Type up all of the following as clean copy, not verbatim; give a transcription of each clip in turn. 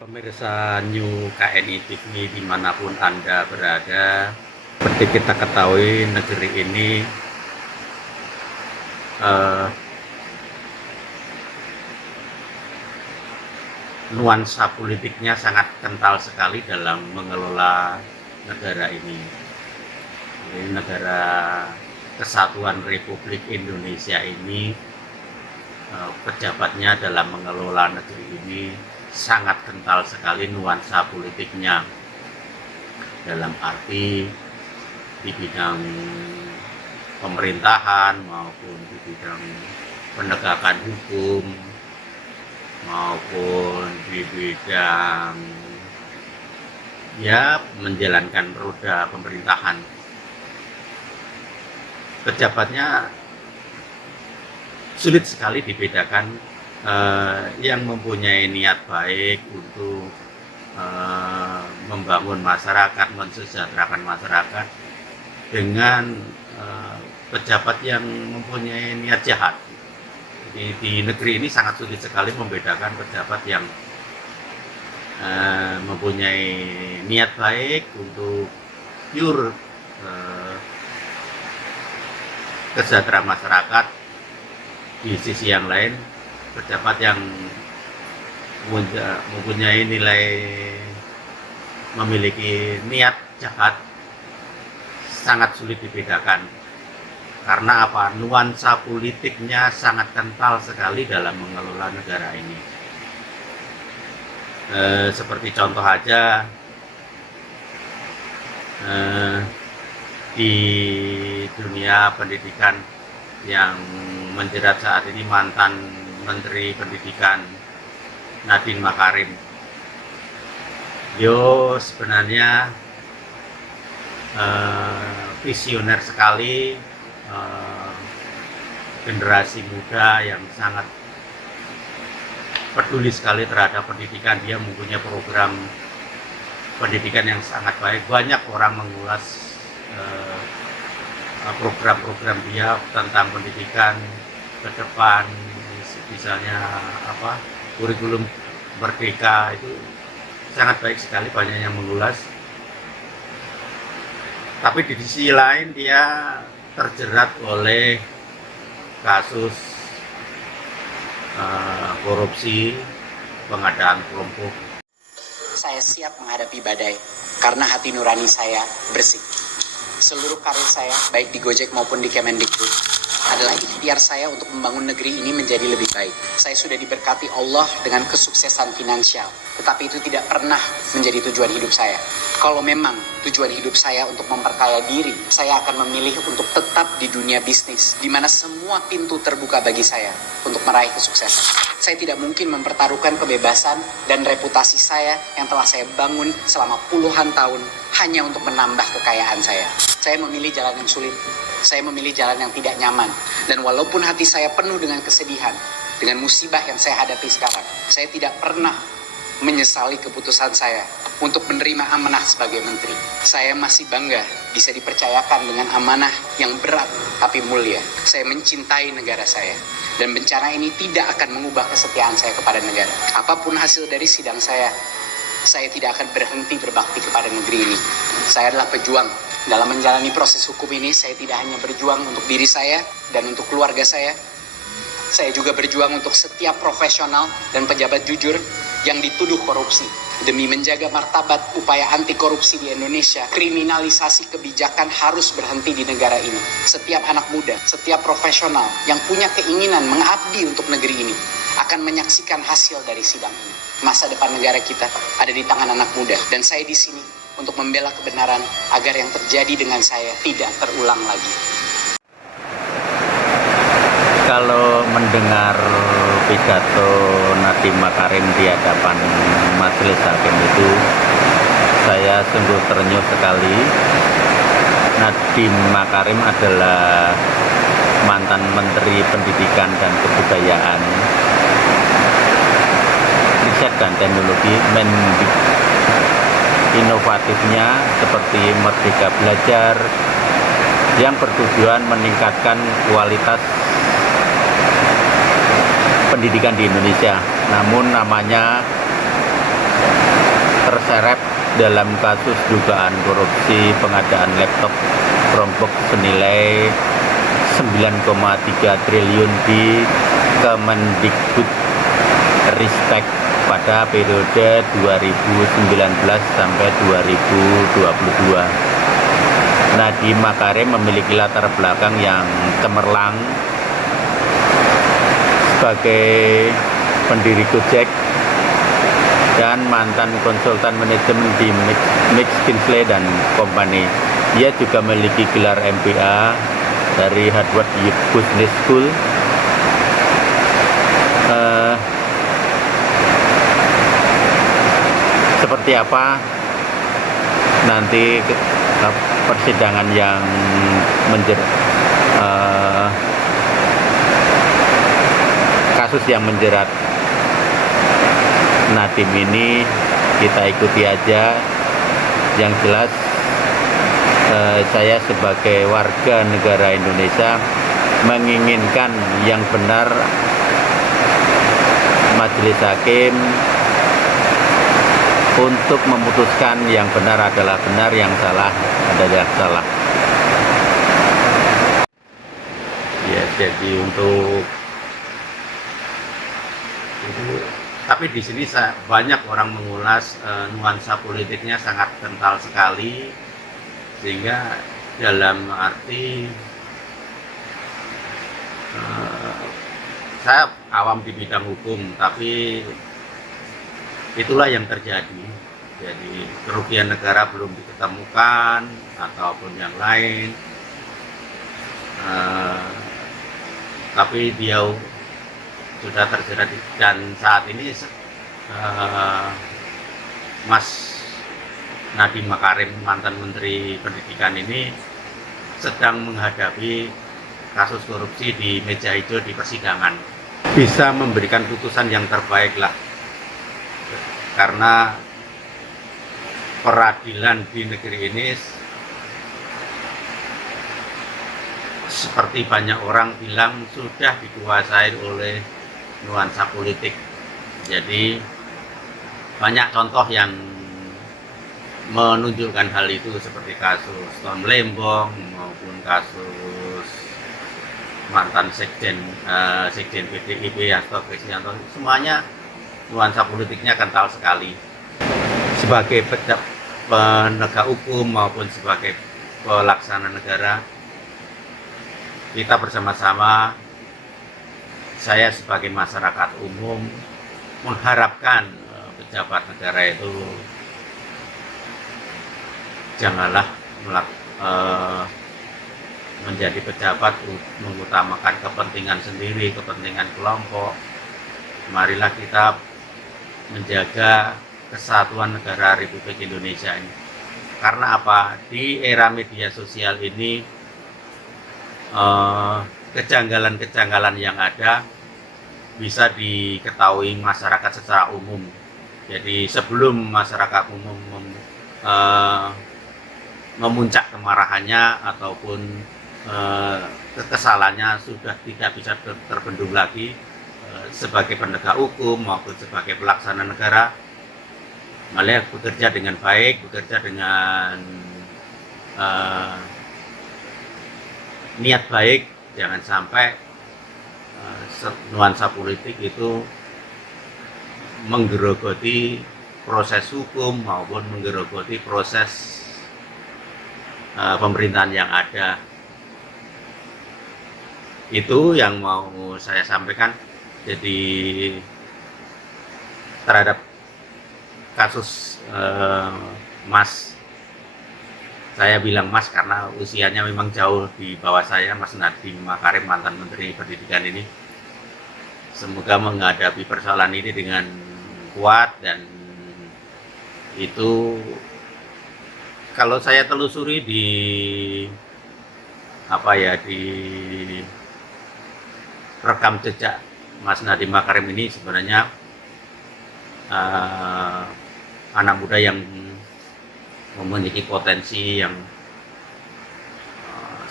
Pemirsa New KNI TV dimanapun Anda berada, seperti kita ketahui negeri ini eh, nuansa politiknya sangat kental sekali dalam mengelola negara ini. Jadi negara Kesatuan Republik Indonesia ini pejabatnya dalam mengelola negeri ini sangat kental sekali nuansa politiknya, dalam arti di bidang pemerintahan maupun di bidang penegakan hukum maupun di bidang menjalankan roda pemerintahan. Pejabatnya sulit sekali dibedakan yang mempunyai niat baik untuk membangun masyarakat, mensejahterakan masyarakat, dengan pejabat yang mempunyai niat jahat. Jadi di negeri ini sangat sulit sekali membedakan pejabat yang mempunyai niat baik untuk pure kesejahteraan masyarakat. Di sisi yang lain, pejabat yang mempunyai nilai, memiliki niat jahat, sangat sulit dibedakan. Karena apa? Nuansa politiknya sangat kental sekali dalam mengelola negara ini. Seperti contoh aja, di dunia pendidikan yang menjerat saat ini mantan Menteri Pendidikan Nadiem Makarim. Dia sebenarnya visioner sekali, generasi muda yang sangat peduli sekali terhadap pendidikan. Dia mempunyai program pendidikan yang sangat baik. Banyak orang mengulas program-program dia tentang pendidikan ke depan, misalnya kurikulum merdeka, itu sangat baik sekali, banyak yang mengulas. Tapi di sisi lain dia terjerat oleh kasus korupsi, pengadaan kelompok. Saya siap menghadapi badai karena hati nurani saya bersih. Seluruh karir saya, baik di Gojek maupun di Kemendikbud, adalah ikhtiar saya untuk membangun negeri ini menjadi lebih baik. Saya sudah diberkati Allah dengan kesuksesan finansial, tetapi itu tidak pernah menjadi tujuan hidup saya. Kalau memang tujuan hidup saya untuk memperkaya diri, saya akan memilih untuk tetap di dunia bisnis, di mana semua pintu terbuka bagi saya untuk meraih kesuksesan. Saya tidak mungkin mempertaruhkan kebebasan dan reputasi saya yang telah saya bangun selama puluhan tahun hanya untuk menambah kekayaan saya. Saya memilih jalan yang sulit, saya memilih jalan yang tidak nyaman. Dan walaupun hati saya penuh dengan kesedihan, dengan musibah yang saya hadapi sekarang, saya tidak pernah menyesali keputusan saya untuk menerima amanah sebagai menteri. Saya masih bangga bisa dipercayakan dengan amanah yang berat tapi mulia. Saya mencintai negara saya, dan bencana ini tidak akan mengubah kesetiaan saya kepada negara. Apapun hasil dari sidang saya tidak akan berhenti berbakti kepada negeri ini. Saya adalah pejuang. Dalam menjalani proses hukum ini, saya tidak hanya berjuang untuk diri saya dan untuk keluarga saya juga berjuang untuk setiap profesional dan pejabat jujur yang dituduh korupsi. Demi menjaga martabat upaya anti korupsi di Indonesia, kriminalisasi kebijakan harus berhenti di negara ini. Setiap anak muda, setiap profesional yang punya keinginan mengabdi untuk negeri ini akan menyaksikan hasil dari sidang ini. Masa depan negara kita ada di tangan anak muda, dan saya di sini untuk membela kebenaran agar yang terjadi dengan saya tidak terulang lagi. Kalau mendengar pidato Nadiem Makarim di hadapan majelis hakim itu, saya sungguh terenyuh sekali. Nadiem Makarim adalah mantan Menteri Pendidikan dan Kebudayaan, Riset dan Teknologi, inovatifnya seperti Merdeka Belajar yang bertujuan meningkatkan kualitas pendidikan di Indonesia. Namun namanya dalam kasus dugaan korupsi pengadaan laptop Chromebook senilai 9,3 triliun di Kemendikbud Ristek pada periode 2019 sampai 2022. Nadiem Makarim memiliki latar belakang yang cemerlang sebagai pendiri Gojek dan mantan konsultan manajemen di McKinsey dan Company. Ia juga memiliki gelar MBA dari Harvard Business School. Seperti apa nanti persidangan yang kasus yang menjerat Nadiem ini, kita ikuti aja. Yang jelas saya sebagai warga negara Indonesia menginginkan yang benar. Majelis Hakim untuk memutuskan yang benar adalah benar, yang salah adalah salah. Ya, jadi untuk itu, tapi di sini banyak orang mengulas nuansa politiknya sangat kental sekali, sehingga dalam arti saya awam di bidang hukum, tapi itulah yang terjadi. Jadi kerugian negara belum diketemukan ataupun yang lain, tapi dia sudah terjerat. Dan saat ini Mas Nadiem Makarim, mantan Menteri Pendidikan ini sedang menghadapi kasus korupsi di meja hijau di persidangan. Bisa memberikan putusan yang terbaik lah, karena peradilan di negeri ini seperti banyak orang bilang sudah dikuasai oleh nuansa politik. Jadi banyak contoh yang menunjukkan hal itu, seperti kasus Tom Lembong maupun kasus mantan sekjen PDIP Hasto Kristianto. Semuanya nuansa politiknya kental sekali. Sebagai penegak hukum maupun sebagai pelaksana negara, kita bersama-sama, saya sebagai masyarakat umum mengharapkan pejabat negara itu janganlah menjadi pejabat mengutamakan kepentingan sendiri, kepentingan kelompok. Marilah kita menjaga kesatuan negara Republik Indonesia ini. Karena apa? Di era media sosial ini, kejanggalan-kejanggalan yang ada bisa diketahui masyarakat secara umum. Jadi sebelum masyarakat umum memuncak kemarahannya ataupun kekesalannya sudah tidak bisa terbendung lagi, sebagai penegak hukum maupun sebagai pelaksana negara, malah bekerja dengan baik, bekerja dengan niat baik. Jangan sampai nuansa politik itu menggerogoti proses hukum maupun menggerogoti proses pemerintahan yang ada. Itu yang mau saya sampaikan. Jadi terhadap kasus Mas, saya bilang Mas karena usianya memang jauh di bawah saya, Mas Nadiem Makarim, mantan Menteri Pendidikan ini. Semoga menghadapi persoalan ini dengan kuat, dan itu kalau saya telusuri di di rekam jejak Mas Nadiem Makarim ini, sebenarnya anak muda yang memiliki potensi yang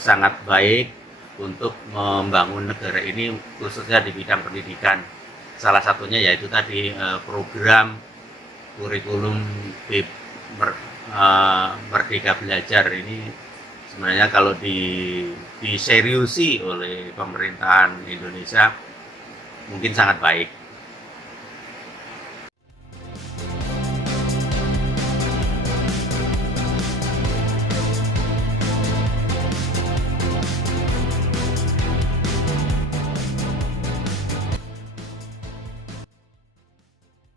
sangat baik untuk membangun negara ini, khususnya di bidang pendidikan. Salah satunya yaitu tadi program kurikulum Merdeka Belajar ini sebenarnya kalau diseriusi oleh pemerintahan Indonesia mungkin sangat baik.